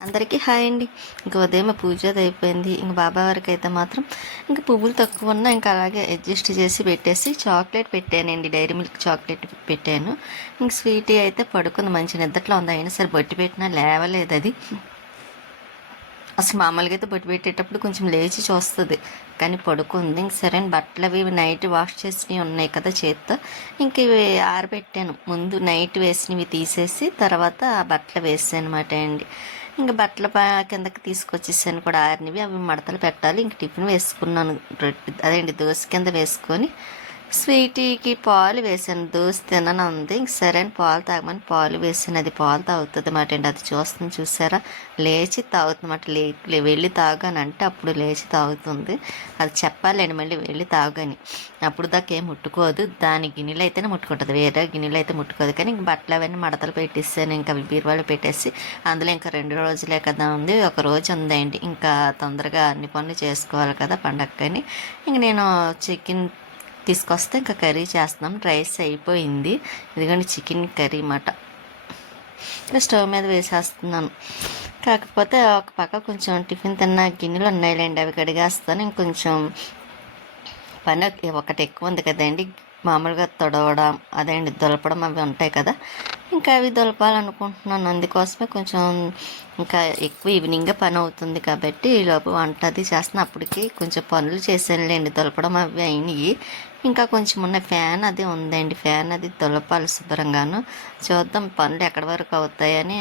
అందరికీ హాయ్ అండి. ఇంకా ఉదయం పూజ అది అయిపోయింది. ఇంక బాబా వారికి అయితే మాత్రం ఇంకా పువ్వులు తక్కువ ఉన్నా ఇంకా అలాగే అడ్జస్ట్ చేసి పెట్టేసి చాక్లెట్ పెట్టానండి. డైరీ మిల్క్ చాక్లెట్ పెట్టాను. ఇంక స్వీటీ అయితే పడుకుంది. మంచి నిద్రలో ఉంది. అయినా సరే బొట్టి పెట్టినా లేవలేదు అది. అసలు మామూలుగా అయితే బొట్టు పెట్టేటప్పుడు కొంచెం లేచి చూస్తుంది. కానీ పడుకుంది. ఇంక సరే బట్టలు అవి నైట్ వాష్ చేసినవి ఉన్నాయి కదా చేత్తో. ఇంక ఇవి ఆరబెట్టాను. ముందు నైట్ వేసినవి తీసేసి తర్వాత ఆ బట్టలు వేసాను అనమాట అండి. ఇంక బట్టల కిందకి తీసుకొచ్చేసాను కూడా ఆరినవి. అవి మడతలు పెట్టాలి. ఇంక టిఫిన్ వేసుకున్నాను. రొట్టె అదేంటి దోశ కింద వేసుకొని స్వీటీకి పాలు వేసాను. దోశ తిననుంది ఇంక సరే అని పాలు తాగమని పాలు వేసాను. అది పాలు తాగుతుంది మాట అండి. అది చూస్తుంది చూసారా? లేచి తాగుతుందన్నమాట. లే వెళ్ళి తాగాను అంటే అప్పుడు లేచి తాగుతుంది. అది చెప్పాలండి మళ్ళీ వెళ్ళి తాగని. అప్పుడు దాకా ఏం ముట్టుకోదు. దాని గిన్నెలు అయితేనే ముట్టుకుంటుంది. వేరే గిన్నెలు అయితే ముట్టుకోదు. కానీ ఇంక బట్టలు అవన్నీ మడతలు పెట్టేసాను. ఇంకా బీరువాళ్ళు పెట్టేసి అందులో ఇంకా రెండు రోజులే కదా ఉంది. ఒక రోజు ఉందండి. ఇంకా తొందరగా అన్ని పనులు చేసుకోవాలి కదా పండగకని ఇంక నేను చికెన్ తీసుకొస్తే ఇంకా కర్రీ చేస్తున్నాం. రైస్ అయిపోయింది. ఇదిగోండి చికెన్ కర్రీ మాట. ఇంకా స్టవ్ మీద వేసేస్తున్నాను. కాకపోతే ఒక పక్క కొంచెం టిఫిన్ తిన్న గిన్నెలు ఉన్నాయిలేండి. అవి కడిగేస్తాను. ఇంకొంచెం పని ఒకటి ఎక్కువ ఉంది కదండి. మామూలుగా తొడవడం అదేంటి దులపడం అవి ఉంటాయి కదా. ఇంకా అవి దులపాలనుకుంటున్నాను. అందుకోసమే కొంచెం ఇంకా ఎక్కువ ఈవినింగ్ పని అవుతుంది కాబట్టి ఈలోపు వంట అది చేస్తున్న. అప్పటికి కొంచెం పనులు చేశానులేండి. దులపడం అవి అయినాయి. ఇంకా కొంచెం ఉన్న ఫ్యాన్ అది ఉందండి. ఫ్యాన్ అది దులపాలి శుభ్రంగాను. చూద్దాం పనులు ఎక్కడి వరకు అవుతాయని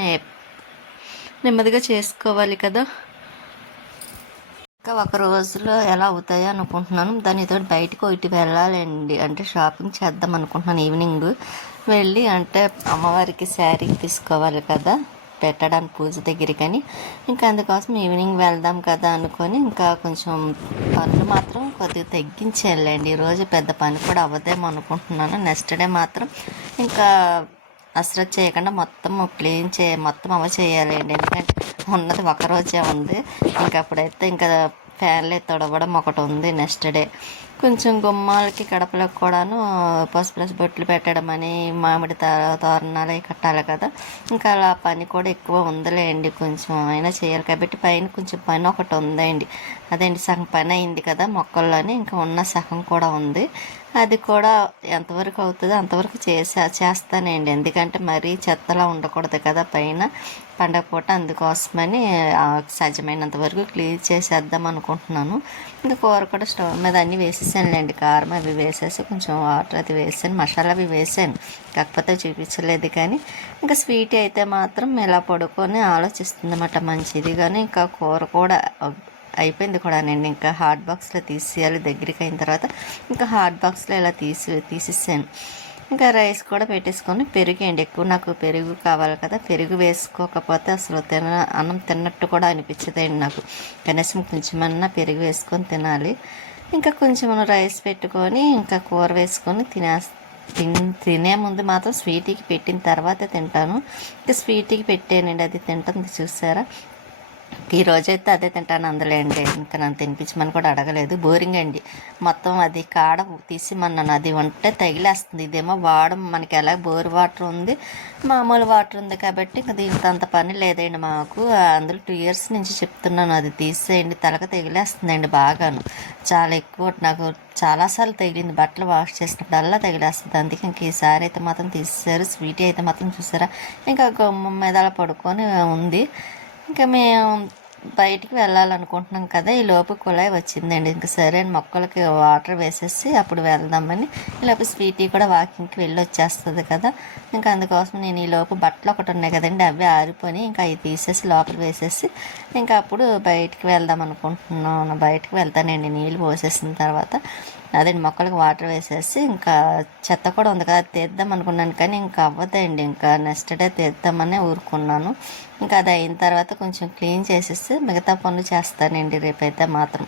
నెమ్మదిగా చేసుకోవాలి కదా. ఇంకా ఒక రోజులో ఎలా అవుతాయో అనుకుంటున్నాను. దానితో బయటకు ఒకటి వెళ్ళాలండి. అంటే షాపింగ్ చేద్దాం అనుకుంటున్నాను ఈవినింగ్ వెళ్ళి అంటే అమ్మవారికి శారీ తీసుకోవాలి కదా పెట్టడానికి పూజ దగ్గరికని. ఇంకా అందుకోసం ఈవినింగ్ వెళ్దాం కదా అనుకొని ఇంకా కొంచెం పనులు మాత్రం కొద్దిగా తగ్గించేయాలండి. ఈరోజు పెద్ద పని కూడా అవ్వదేమో అనుకుంటున్నాను. నెక్స్ట్ డే మాత్రం ఇంకా అసలు చేయకుండా మొత్తం క్లీన్ చే మొత్తం అవ చేయాలండి. ఎందుకంటే ఉన్నది ఒక రోజే ఉంది. ఇంకా అప్పుడైతే ఇంకా ఫ్యాన్లే తొడవడం ఒకటి ఉంది నెక్స్ట్ డే. కొంచెం గుమ్మాలకి గడపలకు కూడాను పసుపు ప్లస్ బొట్లు పెట్టడం అని మామిడి తోరణాలు అవి కట్టాలి కదా. ఇంకా అలా పని కూడా ఎక్కువ ఉందిలేండి కొంచెం. అయినా చేయాలి కాబట్టి పైన కొంచెం పని ఒకటి ఉందండి. అదేంటి సగం పని అయింది కదా మొక్కల్లోనే ఇంకా ఉన్న సగం కూడా ఉంది. అది కూడా ఎంతవరకు అవుతుందో అంతవరకు చేసా చేస్తానండి. ఎందుకంటే మరీ చెత్తలా ఉండకూడదు కదా పైన. పండగ పూట అందుకోసమని ఆ, సాధ్యమైనంత వరకు క్లీన్ చేసేద్దాం అనుకుంటున్నాను. ఇంకా కూర కూడా స్టవ్ మీద అన్నీ వేసేసానులేండి. కారం అవి వేసేసి కొంచెం వాటర్ అది వేసాను మసాలా అవి వేసాను. కాకపోతే చూపించలేదు కానీ ఇంకా స్వీట్ అయితే మాత్రం ఇలా పడుకొని ఆలోచిస్తుంది అన్నమాట మంచిది కానీ ఇంకా కూర కూడా అయిపోయింది కూడా. నేను ఇంకా హాట్ బాక్స్లో తీసేయాలి. దగ్గరికి అయిన తర్వాత ఇంకా హాట్ బాక్స్లో ఇలా తీసి తీసేసాను. ఇంకా రైస్ కూడా పెట్టేసుకొని పెరిగేయండి. ఎక్కువ నాకు పెరుగు కావాలి కదా. పెరుగు వేసుకోకపోతే అసలు తిన అన్నం తిన్నట్టు కూడా అనిపించదండి నాకు. కనీసం కొంచెమన్నా పెరుగు వేసుకొని తినాలి. ఇంకా కొంచెం రైస్ పెట్టుకొని ఇంకా కూర వేసుకొని తినే తినే ముందు మాత్రం స్వీటీకి పెట్టిన తర్వాత తింటాను. ఇంకా స్వీటీకి పెట్టానండి. అది తింటుంది చూసారా? ఈ రోజైతే అదే తింటాను అందులేండి ఇంకా నన్ను తినిపించమని కూడా అడగలేదు. బోరింగ్ అండి. మొత్తం అది కాడ తీసి మన అది ఉంటే తగిలేస్తుంది. ఇదేమో వాడడం మనకి ఎలా బోర్ వాటర్ ఉంది మామూలు వాటర్ ఉంది కాబట్టి ఇంకా దీంతో అంత పని లేదండి మాకు. అందులో టూ ఇయర్స్ నుంచి చెప్తున్నాను అది తీసేయండి. తలక తగిలేస్తుందండి బాగాను. చాలా ఎక్కువ నాకు చాలాసార్లు తగిలింది. బట్టలు వాష్ చేసినప్పుడల్లా తగిలేస్తుంది. అందుకే ఇంక ఈసారి అయితే మాత్రం తీసేశారు. స్వీట్ అయితే మాత్రం చూసారా? ఇంకా గుమ్మం మీద అలా పడుకొని ఉంది. ఇంకా మేము బయటికి వెళ్ళాలనుకుంటున్నాం కదా ఈ లోపు కుళాయి వచ్చిందండి. ఇంకా సరే అని మొక్కలకి వాటర్ వేసేసి అప్పుడు వెళ్దామని ఈ స్వీటీ కూడా వాకింగ్కి వెళ్ళి వచ్చేస్తుంది కదా. ఇంకా అందుకోసం నేను ఈ లోపు బట్టలు ఒకటి ఉన్నాయి కదండి అవి ఆరిపోయి ఇంకా అవి తీసేసి లోపల వేసేసి ఇంకా అప్పుడు బయటికి వెళ్దాం అనుకుంటున్నాను. బయటికి వెళ్తానండి నీళ్ళు పోసేసిన తర్వాత. అదండి మొక్కలకు వాటర్ వేసేసి ఇంకా చెత్త కూడా ఉంది కదా తీద్దాం అనుకున్నాను కానీ ఇంకా అవ్వదండి. ఇంకా నెక్స్ట్ డే తీద్దామనే ఊరుకున్నాను. ఇంకా అది అయిన తర్వాత కొంచెం క్లీన్ చేసేసి మిగతా పనులు చేస్తానండి. రేపైతే మాత్రం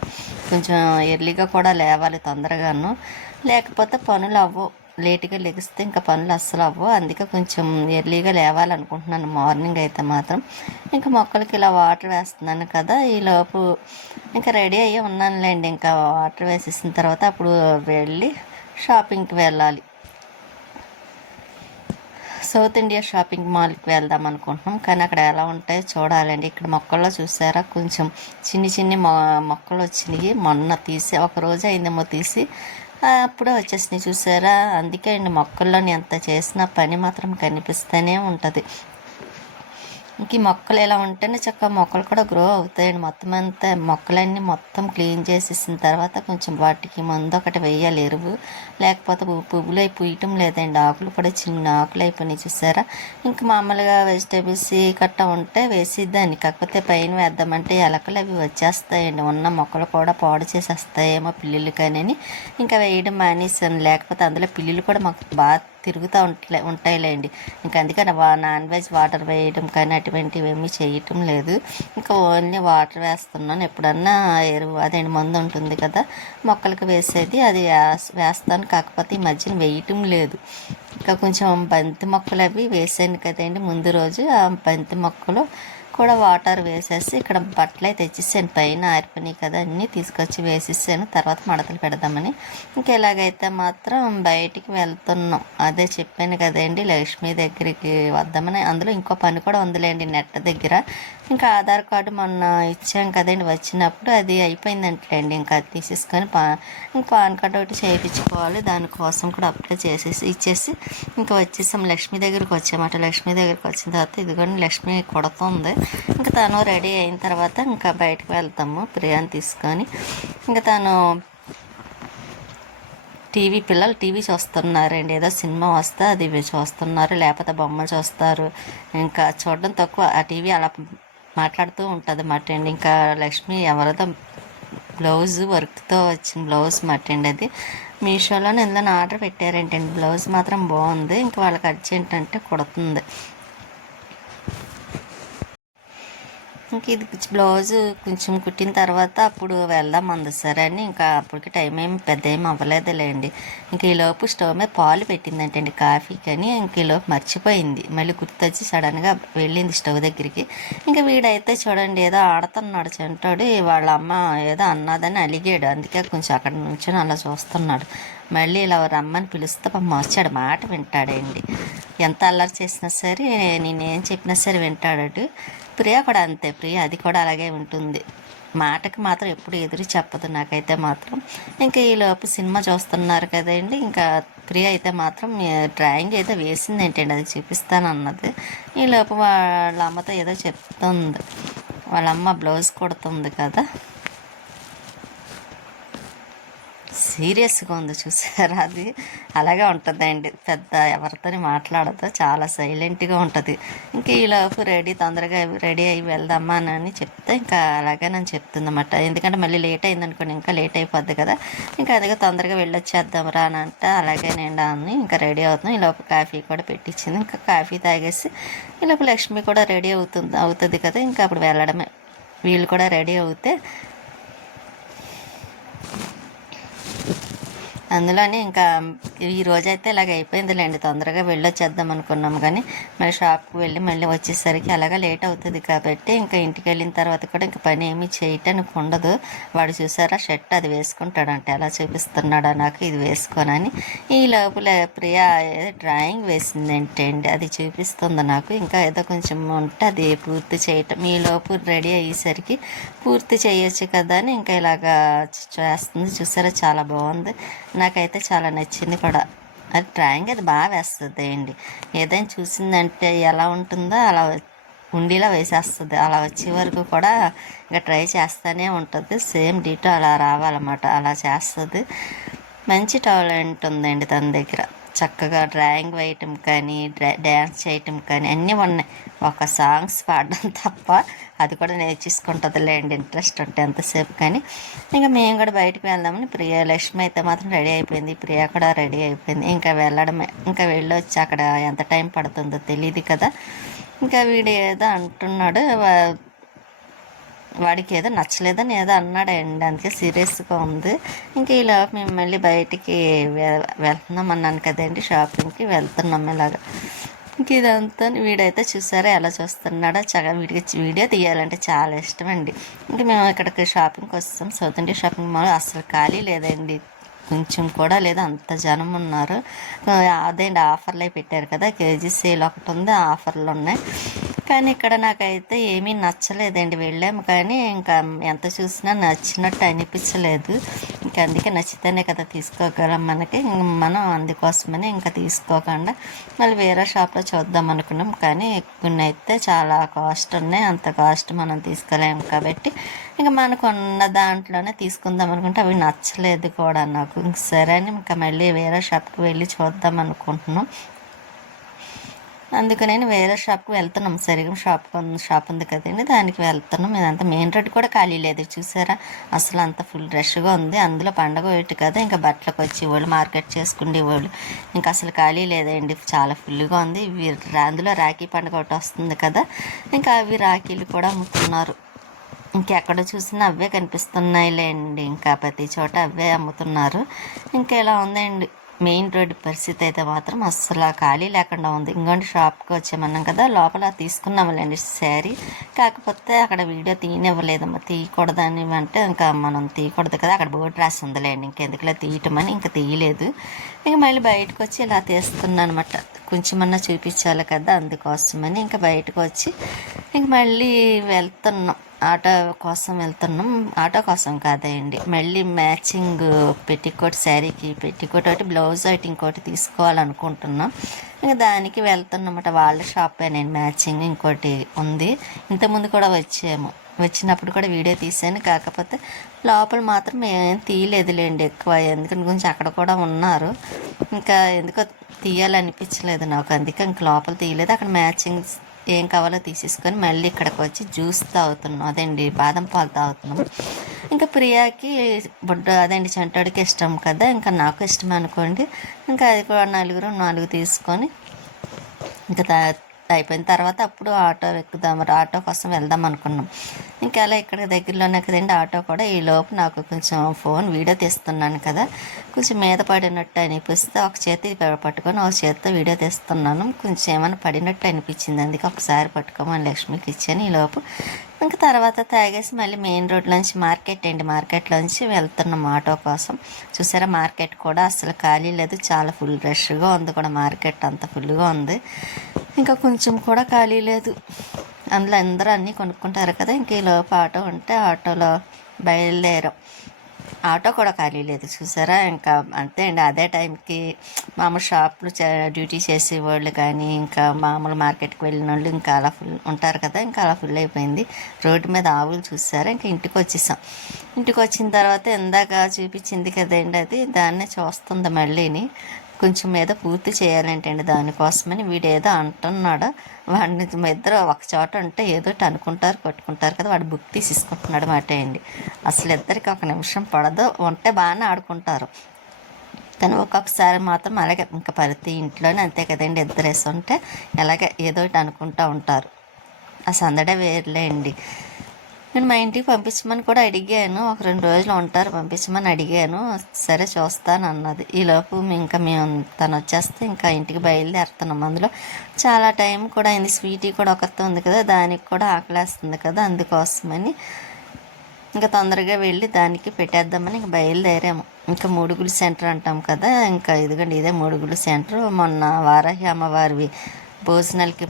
కొంచెం ఎర్లీగా కూడా లేవాలి తొందరగాను. లేకపోతే పనులు అవ్వవు. లేట్గా లెగిస్తే ఇంకా పనులు అస్సలు అవ్వవు. అందుకే కొంచెం ఎర్లీగా లేవాలనుకుంటున్నాను. మార్నింగ్ అయితే మాత్రం ఇంకా మొక్కలకి ఇలా వాటర్ వేస్తున్నాను కదా ఈ లోపు ఇంకా రెడీ అయ్యి ఉన్నానులేండి. ఇంకా వాటర్ వేసేసిన తర్వాత అప్పుడు వెళ్ళి షాపింగ్కి వెళ్ళాలి. సౌత్ ఇండియా షాపింగ్ మాల్కి వెళ్దాం అనుకుంటున్నాం. కానీ అక్కడ ఎలా ఉంటాయో చూడాలండి. ఇక్కడ మొక్కల్లో చూసారా? కొంచెం చిన్ని చిన్ని మొ మొక్కలు వచ్చినాయి. మొన్న తీసి ఒక రోజు అయిందేమో తీసి. అప్పుడే వచ్చేసినాయి చూసారా? అందుకే అండి మొక్కల్లోని ఎంత చేసినా పని మాత్రం కనిపిస్తూనే ఉంటుంది. ఇంక ఈ మొక్కలు ఇలా ఉంటేనే చక్కగా మొక్కలు కూడా గ్రో అవుతాయండి. మొత్తం అంతా మొక్కలన్నీ మొత్తం క్లీన్ చేసేసిన తర్వాత కొంచెం వాటికి మందు ఒకటి వేయాలి ఎరువు. లేకపోతే పువ్వులు అయిపోయటం లేదండి. ఆకులు కూడా చిన్న ఆకులు అయిపోయినాయి చూసారా? ఇంకా మామూలుగా వెజిటేబుల్స్ కట్ట ఉంటే వేసిద్దాన్ని కాకపోతే పైన వేద్దామంటే ఎలకలు అవి వచ్చేస్తాయండి. ఉన్న మొక్కలు కూడా పాడు చేసేస్తాయేమో పిల్లులు కానీ ఇంకా వేయడం మానేసాను. లేకపోతే అందులో పిల్లులు కూడా మాకు బాగా తిరుగుతూ ఉంటాయి ఉంటాయిలేండి. ఇంకా అందుకని వా నాన్ వెజ్ వాటర్ వేయడం కానీ అటువంటివి ఏమీ చేయటం లేదు. ఇంకా ఓన్లీ వాటర్ వేస్తున్నాను. ఎప్పుడన్నా ఎరువు అదేంటి మందు ఉంటుంది కదా మొక్కలకు వేసేది అది వేస్తాను కాకపోతే ఈ మధ్యన వేయటం లేదు. ఇంకా కొంచెం బంతి మొక్కలు అవి వేసాను కదండి. ముందు రోజు ఆ బంతి మొక్కలు కూడా వాటర్ వేసేసి ఇక్కడ బట్టలు అయితే తెచ్చేసాను. పైన ఆరిపోయినాయి కదా అన్నీ తీసుకొచ్చి వేసేసాను. తర్వాత మడతలు పెడదామని. ఇంకా ఎలాగైతే మాత్రం బయటికి వెళ్తున్నాం. అదే చెప్పాను కదండి లక్ష్మి దగ్గరికి వద్దామని. అందులో ఇంకో పని కూడా ఉందిలేండి నెట్ దగ్గర. ఇంకా ఆధార్ కార్డు మొన్న ఇచ్చాం కదండి వచ్చినప్పుడు అది అయిపోయిందంటలేండి. ఇంకా అది తీసేసుకొని పా ఇంకా పాన్ కార్డు ఒకటి చేయించుకోవాలి. దానికోసం కూడా అప్లై చేసేసి ఇచ్చేసి ఇంకా వచ్చేసాం. లక్ష్మి దగ్గరికి వచ్చామట. లక్ష్మి దగ్గరికి వచ్చిన తర్వాత ఇదిగోండి లక్ష్మి కొడుతుంది. ఇంకా తను రెడీ అయిన తర్వాత ఇంకా బయటకు వెళ్తాము. ప్రియాని తీసుకొని ఇంకా తను టీవీ పిల్లలు టీవీ చూస్తున్నారండి. ఏదో సినిమా వస్తే అది చూస్తున్నారు. లేకపోతే బొమ్మలు చూస్తారు. ఇంకా చూడడం తక్కువ. ఆ టీవీ అలా మాట్లాడుతూ ఉంటుంది మాట అండి. ఇంకా లక్ష్మి ఎవరిదో బ్లౌజ్ వర్క్తో వచ్చిన బ్లౌజ్ మాట అండి అది. మీషోలో నిన్న ఆర్డర్ పెట్టారేంటండి. బ్లౌజ్ మాత్రం బాగుంది. ఇంకా వాళ్ళకి అర్జెంట్ అంటే కుడుతుంది. ఇంక ఇది బ్లౌజ్ కొంచెం కుట్టిన తర్వాత అప్పుడు వెళ్దాం అంది సరే అని. ఇంకా అప్పటికి టైం ఏమి పెద్ద ఏం అవ్వలేదులేండి. ఇంక ఈలోపు స్టవ్ మీద పాలు పెట్టిందంటండి కాఫీ కానీ ఇంక ఈలోపు మర్చిపోయింది. మళ్ళీ గుర్తొచ్చి సడన్గా వెళ్ళింది స్టవ్ దగ్గరికి. ఇంకా వీడైతే చూడండి ఏదో ఆడుతున్నాడు చెంటాడు వాళ్ళ అమ్మ ఏదో అన్నదని అలిగాడు. అందుకే కొంచెం అక్కడ నుంచొని అలా చూస్తున్నాడు. మళ్ళీ ఇలా రమ్మని పిలుస్తే పాపం వచ్చాడు మాట వింటాడండి. ఎంత అల్లరి చేసినా సరే నేనేం చెప్పినా సరే వింటాడు ప్రియ కూడా అంతే ప్రియ అది కూడా అలాగే ఉంటుంది. మాటకి మాత్రం ఎప్పుడు ఎదురు చెప్పదు నాకైతే మాత్రం. ఇంకా ఈలోపు సినిమా చూస్తున్నారు కదండి ఇంకా ప్రియ అయితే మాత్రం డ్రాయింగ్ అయితే వేసింది ఏంటండి అది చూపిస్తానన్నది. ఈలోపు వాళ్ళ అమ్మతో ఏదో చెప్తుంది. వాళ్ళ అమ్మ బ్లౌజ్ కుడుతుంది కదా. సీరియస్గా ఉంది చూసారా అది? అలాగే ఉంటుందండి. పెద్ద ఎవరితోని మాట్లాడదు చాలా సైలెంట్గా ఉంటుంది. ఇంకా ఈలోపు రెడీ తొందరగా రెడీ అయ్యి వెళ్దామా అని చెప్తే ఇంకా అలాగే నేను చెప్తుందన్నమాట. ఎందుకంటే మళ్ళీ లేట్ అయిందనుకోండి ఇంకా లేట్ అయిపోద్ది కదా. ఇంకా అదిగా తొందరగా వెళ్ళొచ్చేద్దాం రా అని అంటే అలాగే నేను అని ఇంకా రెడీ అవుతున్నాం ఈలోపు కాఫీ కూడా పెట్టించింది ఇంకా కాఫీ తాగేసి ఈలోపు లక్ష్మి కూడా రెడీ అవుతుంది అవుతుంది కదా. ఇంకా అప్పుడు వెళ్ళడమే. వీళ్ళు కూడా రెడీ అవుతే అందులోనే ఇంకా ఈ రోజైతే ఇలాగ అయిపోయిందిలేండి. తొందరగా వెళ్ళొచ్చేద్దాం అనుకున్నాం కానీ మళ్ళీ షాప్కి వెళ్ళి మళ్ళీ వచ్చేసరికి అలాగా లేట్ అవుతుంది కాబట్టి ఇంకా ఇంటికి వెళ్ళిన తర్వాత కూడా ఇంకా పని ఏమీ చేయటానికి ఉండదు. వాడు చూసారా షర్ట్ అది వేసుకుంటాడంటే ఎలా చూపిస్తున్నాడా నాకు ఇది వేసుకోనని. ఈ లోపల ప్రియ డ్రాయింగ్ వేసిందంటే అండి అది చూపిస్తుంది నాకు. ఇంకా ఏదో కొంచెం ఉంటే అది పూర్తి చేయటం ఈ లోపు రెడీ అయ్యేసరికి పూర్తి చేయొచ్చు కదా అని ఇంకా ఇలాగా చేస్తుంది. చూసారా చాలా బాగుంది. నాకైతే చాలా నచ్చింది కూడా. అది డ్రాయింగ్ అది బాగా వేస్తుంది అండి. ఏదైనా చూసిందంటే ఎలా ఉంటుందో అలా ఉండిలా వేసేస్తుంది. అలా వచ్చే వరకు కూడా ఇంకా ట్రై చేస్తూనే ఉంటుంది. సేమ్ డీటో అలా రావాలన్నమాట. అలా చేస్తుంది. మంచి టాలెంట్ ఉందండి తన దగ్గర. చక్కగా డ్రాయింగ్ వేయటం కానీ డ్రా డ్యాన్స్ చేయటం కానీ అన్నీ ఉన్నాయి. ఒక సాంగ్స్ పాడడం తప్ప అది కూడా నేర్చేసుకుంటుందిలేండి ఇంట్రెస్ట్ ఉంటే ఎంతసేపు కానీ. ఇంకా మేము కూడా బయటకు వెళ్దామని ప్రియ లక్ష్మి అయితే మాత్రం రెడీ అయిపోయింది. ప్రియ కూడా రెడీ అయిపోయింది. ఇంకా వెళ్ళడమే. ఇంకా వెళ్ళొచ్చి అక్కడ ఎంత టైం పడుతుందో తెలియదు కదా. ఇంకా వీడు ఏదో అంటున్నాడు వాడికి ఏదో నచ్చలేదని ఏదో అన్నాడండి అందుకే సీరియస్గా ఉంది. ఇంకా ఇలా మేము మళ్ళీ బయటికి వె- వెళ్తున్నాం అన్నాను కదండి. షాపింగ్కి వెళ్తున్నాం ఇలాగా. ఇంక ఇదంతా వీడైతే చూసారా ఎలా చూస్తున్నాడో చక్కగా వీడికి వీడియో తీయాలంటే చాలా ఇష్టం అండి ఇంక మేము ఇక్కడికి షాపింగ్కి వస్తాం సౌత్ ఇండియా షాపింగ్ మాల్ అసలు ఖాళీ లేదండి. కొంచెం కూడా లేదు అంత జనం ఉన్నారు. అదేంటి ఆఫర్లు అయి పెట్టారు కదా కేజీ సేల్ ఒకటి ఉంది ఆఫర్లు ఉన్నాయి. కానీ ఇక్కడ నాకైతే ఏమీ నచ్చలేదండి. వెళ్ళాము కానీ ఇంకా ఎంత చూసినా నచ్చినట్టు అనిపించలేదు. ఇంకా అందుకే నచ్చితేనే కదా తీసుకోగలం మనకి. మనం అందుకోసమని ఇంకా తీసుకోకుండా మళ్ళీ వేరే షాప్లో చూద్దాం అనుకున్నాం. కానీ కొన్ని అయితే చాలా కాస్ట్ ఉన్నాయి. అంత కాస్ట్ మనం తీసుకోలేము కాబట్టి ఇంకా మనకు ఉన్న దాంట్లోనే తీసుకుందాం అనుకుంటే అవి నచ్చలేదు కూడా నాకు. ఇంక సరే అని ఇంకా మళ్ళీ వేరే షాప్కి వెళ్ళి చూద్దాం అనుకుంటున్నాం. అందుకని వేరే షాప్కి వెళ్తున్నాం. సరిగ్గా షాప్ షాప్ ఉంది కదండి దానికి వెళ్తున్నాం. ఇదంతా మెయిన్ రోడ్ కూడా ఖాళీ లేదు. చూసారా? అసలు అంత ఫుల్ రష్గా ఉంది. అందులో పండగ ఒకటి కదా ఇంకా బట్టలకు వచ్చి వాళ్ళు మార్కెట్ చేసుకునే వాళ్ళు ఇంకా అసలు ఖాళీ లేదండి. చాలా ఫుల్గా ఉంది. ఇవి అందులో రాఖీ పండుగ ఒకటి వస్తుంది కదా ఇంకా అవి రాఖీలు కూడా అమ్ముతున్నారు. ఇంకెక్కడ చూసినా అవే కనిపిస్తున్నాయిలేండి. ఇంకా ప్రతి చోట అవే అమ్ముతున్నారు. ఇంకా ఇలా ఉందండి? మెయిన్ రోడ్ పరిస్థితి అయితే మాత్రం అస్సలు ఖాళీ లేకుండా ఉంది. ఇంకోటి షాప్కి వచ్చామన్నాం కదా లోపల తీసుకున్నాములేండి శారీ. కాకపోతే అక్కడ వీడియో తీయనివ్వలేదమ్మా తీయకూడదని అంటే ఇంకా మనం తీయకూడదు కదా అక్కడ బోర్డు రాసి ఉందిలేండి. ఇంకెందుకులా తీయటమని ఇంకా తీయలేదు. ఇంకా మళ్ళీ బయటకు వచ్చి ఇలా తీస్తున్నాను అనమాట కొంచెమన్నా చూపించాలి కదా అందుకోసమని ఇంకా బయటకు వచ్చి ఇంక మళ్ళీ వెళ్తున్నాం. ఆటో కోసం వెళ్తున్నాం. ఆటో కోసం కాదండి. మళ్ళీ మ్యాచింగ్ పెట్టికోట్ శారీకి పెట్టికోట్ ఒకటి బ్లౌజ్ ఒకటి ఇంకోటి తీసుకోవాలనుకుంటున్నాం. ఇంకా దానికి వెళ్తున్నమాట వాళ్ళ షాపే నేను మ్యాచింగ్ ఇంకోటి ఉంది. ఇంతకుముందు కూడా వచ్చాము. వచ్చినప్పుడు కూడా వీడియో తీసాను కాకపోతే లోపల మాత్రం ఏం తీయలేదులేండి ఎక్కువ. ఎందుకంటే కొంచెం అక్కడ కూడా ఉన్నారు. ఇంకా ఎందుకో తీయాలనిపించలేదు నాకు. అందుకే ఇంక లోపల తీయలేదు. అక్కడ మ్యాచింగ్ ఏం కావాలో తీసేసుకొని మళ్ళీ ఇక్కడికి వచ్చి జ్యూస్ తాగుతున్నాం. అదండి బాదం పాలు తాగుతున్నాం. ఇంకా ప్రియాకి బుడ్డ అదండి చెంటాడికి ఇష్టం కదా ఇంకా నాకు ఇష్టం అనుకోండి. ఇంకా అది కూడా నలుగురు నాలుగు తీసుకొని ఇంకా తా- అయిపోయిన తర్వాత అప్పుడు ఆటో ఎక్కుదాం ఆటో కోసం వెళ్దాం అనుకున్నాం. ఇంకా అలా ఇక్కడ దగ్గరలోనే కదండి ఆటో కూడా ఈ లోపు నాకు కొంచెం ఫోన్ వీడియో తీస్తున్నాను కదా. కొంచెం మీద పడినట్టు అనిపిస్తే ఒక చేతి పట్టుకొని ఒక చేతితో వీడియో తీస్తున్నాను. కొంచెం ఏమైనా పడినట్టు అనిపించింది. అందుకే ఒకసారి పట్టుకోమని లక్ష్మికి ఇచ్చాను ఈ లోపు. ఇంకా తర్వాత తాగేసి మళ్ళీ మెయిన్ రోడ్ నుంచి మార్కెట్ అండి. మార్కెట్లోంచి వెళ్తున్నాం ఆటో కోసం. చూసారా మార్కెట్ కూడా అసలు ఖాళీ లేదు. చాలా ఫుల్ రష్గా ఉంది కూడా మార్కెట్ అంత ఫుల్గా ఉంది. ఇంకా కొంచెం కూడా ఖాళీ లేదు. అందులో అందరూ అన్నీ కొనుక్కుంటారు కదా ఇంక ఈలోపు ఆటో ఉంటే ఆటోలో బయలుదేరాం. ఆటో కూడా ఖాళీ లేదు చూసారా? ఇంకా అంతే అండి అదే టైంకి మామూలు షాప్లు డ్యూటీ చేసేవాళ్ళు కానీ ఇంకా మామూలు మార్కెట్కి వెళ్ళిన వాళ్ళు ఇంకా అలా ఫుల్ ఉంటారు కదా ఇంకా అలా ఫుల్ అయిపోయింది. రోడ్డు మీద ఆవులు చూసారా? ఇంకా ఇంటికి వచ్చేసాం. ఇంటికి వచ్చిన తర్వాత ఇందాక చూపించింది కదండి అది దాన్నే చూస్తుంది మళ్ళీని. కొంచెం ఏదో పూర్తి చేయాలంటే అండి దానికోసమని వీడు ఏదో అంటున్నాడు. వాడిని ఇద్దరు ఒక చోట ఉంటే ఏదో అనుకుంటారు కొట్టుకుంటారు కదా వాడు బుక్ తీసేసుకుంటున్నాడు మాట అండి. అసలు ఇద్దరికి ఒక నిమిషం పడదు ఉంటే బాగానే ఆడుకుంటారు. కానీ ఒక్కొక్కసారి మాత్రం అలాగే ఇంకా ప్రతి ఇంట్లోనే అంతే కదండి ఇద్దరు వేసి ఉంటే ఇలాగే ఏదో ఒకటి అనుకుంటూ ఉంటారు. ఆ సందడే వేర్లే అండి. నేను మా ఇంటికి పంపించమని కూడా అడిగాను. ఒక రెండు రోజులు ఉంటారు పంపించమని అడిగాను. సరే చూస్తాను అన్నది. ఈలోపు ఇంకా మేము తను వచ్చేస్తే ఇంకా ఇంటికి బయలుదేరుతున్నాం. అందులో చాలా టైం కూడా అయింది. స్వీటీ కూడా ఒకరితో ఉంది కదా దానికి కూడా ఆకలేస్తుంది కదా అందుకోసమని ఇంకా తొందరగా వెళ్ళి దానికి పెట్టేద్దామని ఇంకా బయలుదేరాము. ఇంకా మూడుగులు సెంటర్ అంటాం కదా ఇంకా ఇదిగండి ఇదే మూడుగులు సెంటర్. మొన్న వారాహి అమ్మవారివి భోజనాలకి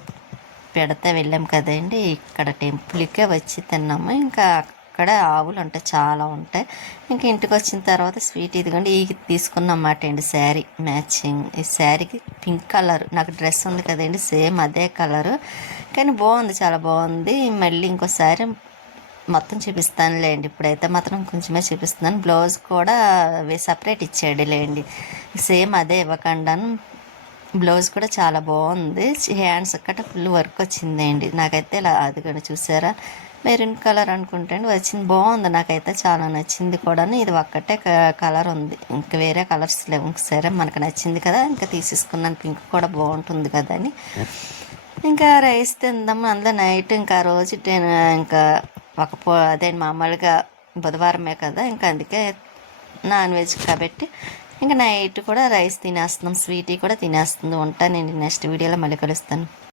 పెడితే వెళ్ళాం కదండి. ఇక్కడ టెంపుల్కే వచ్చి తిన్నాము. ఇంకా అక్కడ ఆవులు ఉంటాయి చాలా ఉంటాయి. ఇంకా ఇంటికి వచ్చిన తర్వాత స్వీట్ ఇదిగోండి ఈ తీసుకున్నమాట అండి శారీ. మ్యాచింగ్. ఈ శారీకి పింక్ కలర్. నాకు డ్రెస్ ఉంది కదండి సేమ్ అదే కలరు. కానీ బాగుంది చాలా బాగుంది. మళ్ళీ ఇంకోసారి మొత్తం చూపిస్తానులేండి. ఇప్పుడైతే మాత్రం కొంచెమే చూపిస్తున్నాను. బ్లౌజ్ కూడా సపరేట్ ఇచ్చాడు లేండి సేమ్ అదే ఇవ్వకుండా బ్లౌజ్ కూడా చాలా బాగుంది. హ్యాండ్స్ అక్కడ ఫుల్ వర్క్ వచ్చిందండి. నాకైతే ఇలా అది కూడా చూసారా? మెరూన్ కలర్ అనుకుంటే వచ్చింది. బాగుంది. నాకైతే చాలా నచ్చింది కూడా ఇది ఒక్కటే కలర్ ఉంది. ఇంకా వేరే కలర్స్ లేవు. సరే మనకు నచ్చింది కదా ఇంకా తీసేసుకున్నాను. పింక్ కూడా బాగుంటుంది కదా అని. ఇంకా రైస్ తిందాం. అందులో నైట్ ఇంకా రోజు నేను ఇంకా ఒక పో అదే మామూలుగా బుధవారమే కదా. ఇంకా అందుకే నాన్ వెజ్ కాబట్టి ఇంకా నైట్ కూడా రైస్ తినేస్తున్నాం స్వీటీ కూడా తినేస్తుంది. ఉంటానండి నేను నెక్స్ట్ వీడియోలో మళ్ళీ కలుస్తాను.